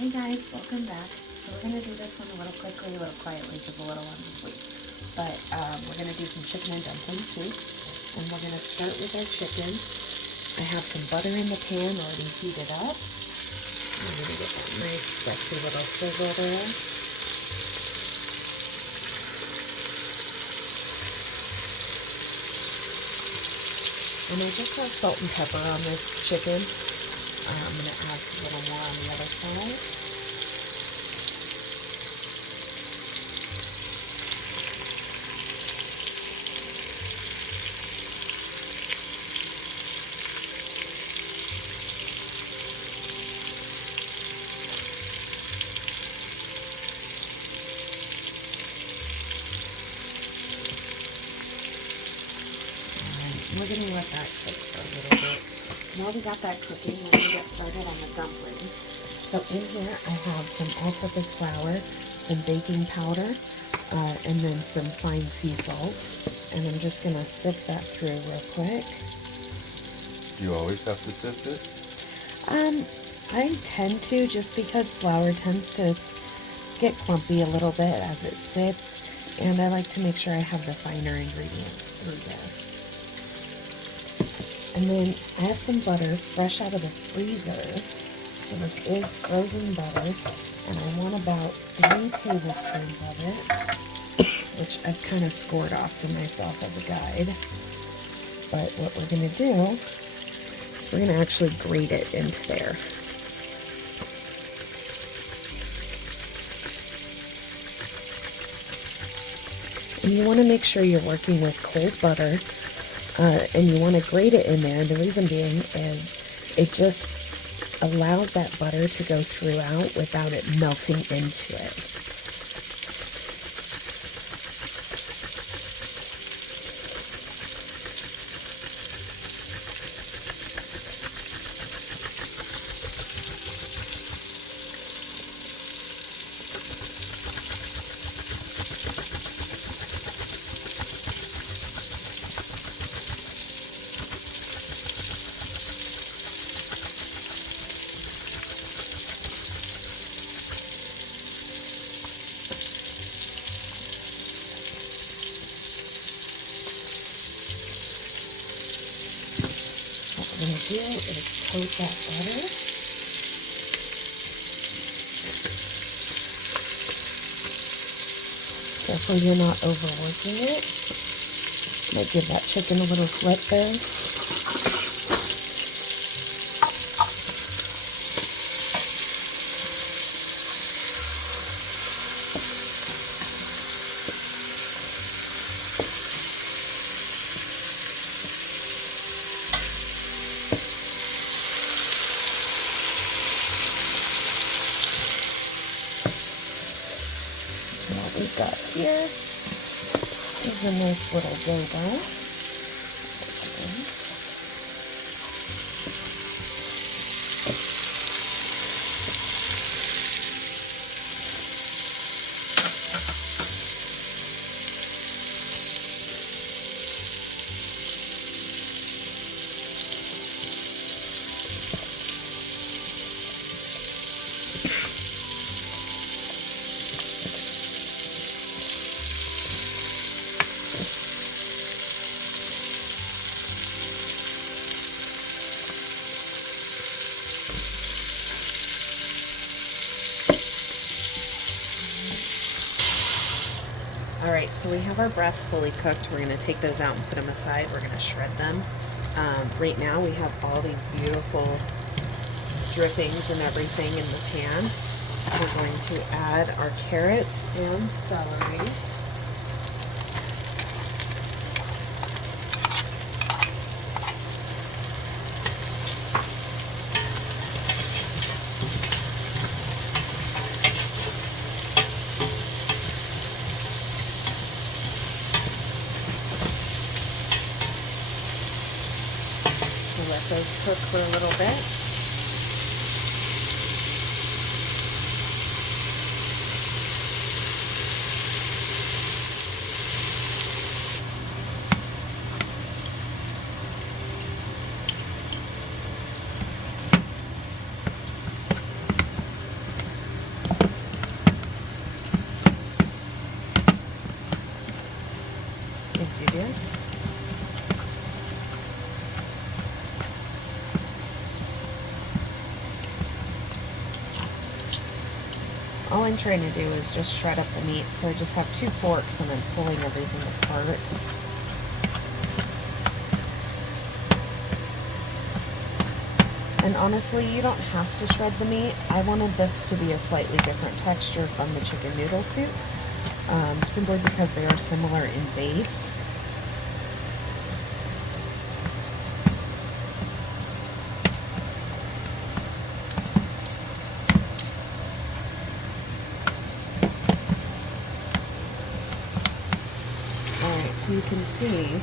Hey guys, welcome back. So we're going to do this one a little quickly, a little quietly because the little one's asleep. But we're going to do some chicken and dumpling soup. And we're going to start with our chicken. I have some butter in the pan already heated up. I'm going to get that nice sexy little sizzle there. And I just have salt and pepper on this chicken. I'm going to add a little more on the other side. We're going to let that cook for a little bit. While we got that cooking, we're going to get started on the dumplings. So in here I have some all-purpose flour, some baking powder, and then some fine sea salt. And I'm just going to sift that through real quick. You always have to sift it? I tend to, just because flour tends to get clumpy a little bit as it sits. And I like to make sure I have the finer ingredients through there. And then I have some butter fresh out of the freezer. So this is frozen butter. And I want about 3 tablespoons of it, which I've kind of scored off for myself as a guide. But what we're going to do is we're going to actually grate it into there. And you want to make sure you're working with cold butter. And you want to grate it in there. The reason being is it just allows that butter to go throughout without it melting into it. What we're going to do is coat that butter. Careful you're not overworking it. Might give that chicken a little flip there. What we've got here is a nice little dough ball. Alright, so we have our breasts fully cooked. We're going to take those out and put them aside. We're going to shred them. Right now we have all these beautiful drippings and everything in the pan. So we're going to add our carrots and celery. Let those cook for a little bit. I'm trying to do is just shred up the meat, so I just have 2 forks and I'm pulling everything apart. And honestly, you don't have to shred the meat. I wanted this to be a slightly different texture from the chicken noodle soup, simply because they are similar in base. Alright, so you can see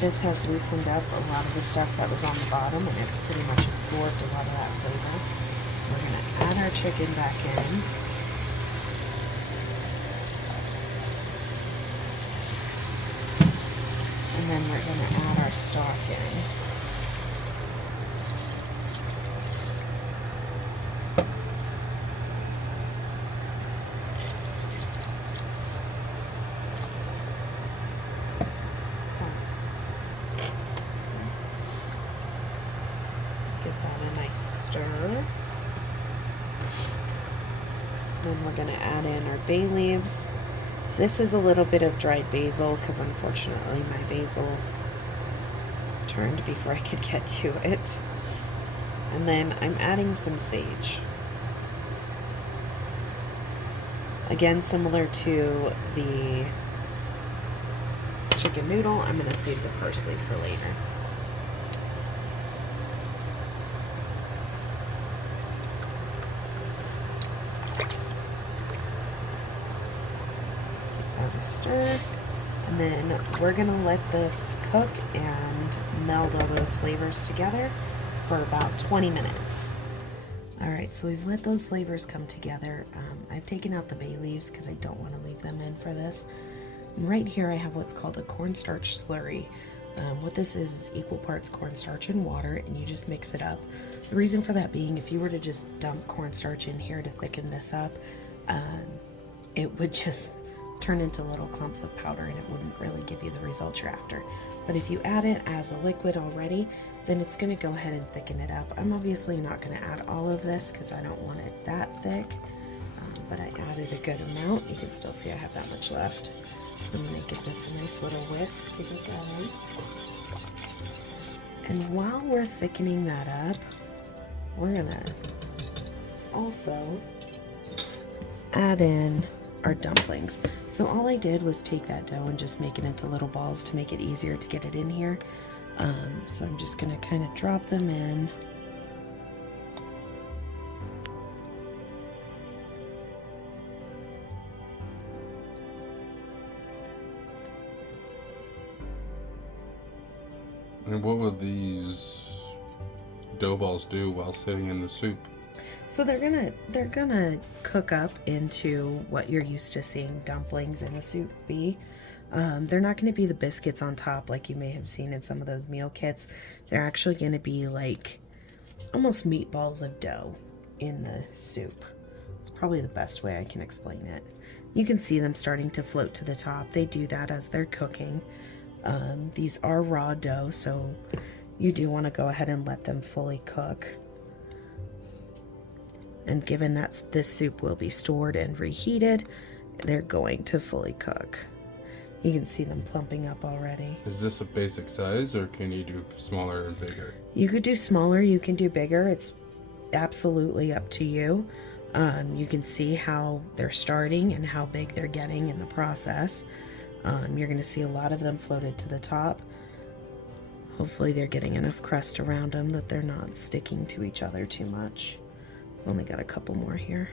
this has loosened up a lot of the stuff that was on the bottom, and it's pretty much absorbed a lot of that flavor. So we're going to add our chicken back in. And then we're going to add our stock in. Give that a nice stir. Then we're going to add in our bay leaves. This is a little bit of dried basil because unfortunately my basil turned before I could get to it. And then I'm adding some sage. Again, similar to the chicken noodle, I'm going to save the parsley for later. Stir, and then we're gonna let this cook and meld all those flavors together for about 20 minutes. Alright, so we've let those flavors come together. I've taken out the bay leaves because I don't want to leave them in for this. And right here I have what's called a cornstarch slurry. What this is equal parts cornstarch and water, and you just mix it up. The reason for that being, if you were to just dump cornstarch in here to thicken this up, it would just turn into little clumps of powder and it wouldn't really give you the result you're after. But if you add it as a liquid already, then it's going to go ahead and thicken it up. I'm obviously not going to add all of this because I don't want it that thick, but I added a good amount. You can still see I have that much left. I'm going to give this a nice little whisk to get going. And while we're thickening that up, we're going to also add in our dumplings. So all I did was take that dough and just make it into little balls to make it easier to get it in here. So I'm just going to kind of drop them in. And what will these dough balls do while sitting in the soup? So they're gonna cook up into what you're used to seeing dumplings in a soup be. They're not going to be the biscuits on top like you may have seen in some of those meal kits. They're actually going to be like almost meatballs of dough in the soup. It's probably the best way I can explain it. You can see them starting to float to the top. They do that as they're cooking. These are raw dough, so you do want to go ahead and let them fully cook. And given that this soup will be stored and reheated, they're going to fully cook. You can see them plumping up already. Is this a basic size, or can you do smaller and bigger? You could do smaller, you can do bigger. It's absolutely up to you. You can see how they're starting and how big they're getting in the process. You're going to see a lot of them floated to the top. Hopefully they're getting enough crust around them that they're not sticking to each other too much. Only got a couple more here.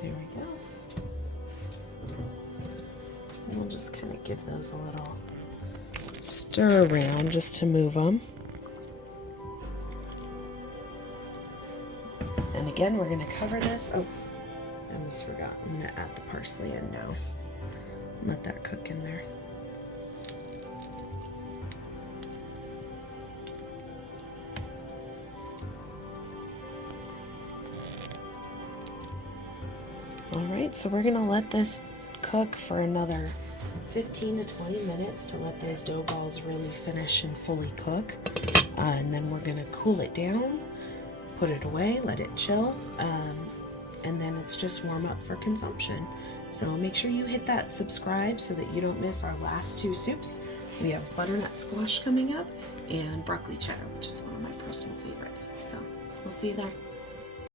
There we go. And we'll just kind of give those a little stir around just to move them. And again, we're going to cover this. Oh, I almost forgot. I'm going to add the parsley in now. Let that cook in there. Alright, so we're going to let this cook for another 15 to 20 minutes to let those dough balls really finish and fully cook. And then we're gonna cool it down, put it away, let it chill, and then it's just warm up for consumption. So make sure you hit that subscribe so that you don't miss our last two soups. We have butternut squash coming up and broccoli cheddar, which is one of my personal favorites. So we'll see you there.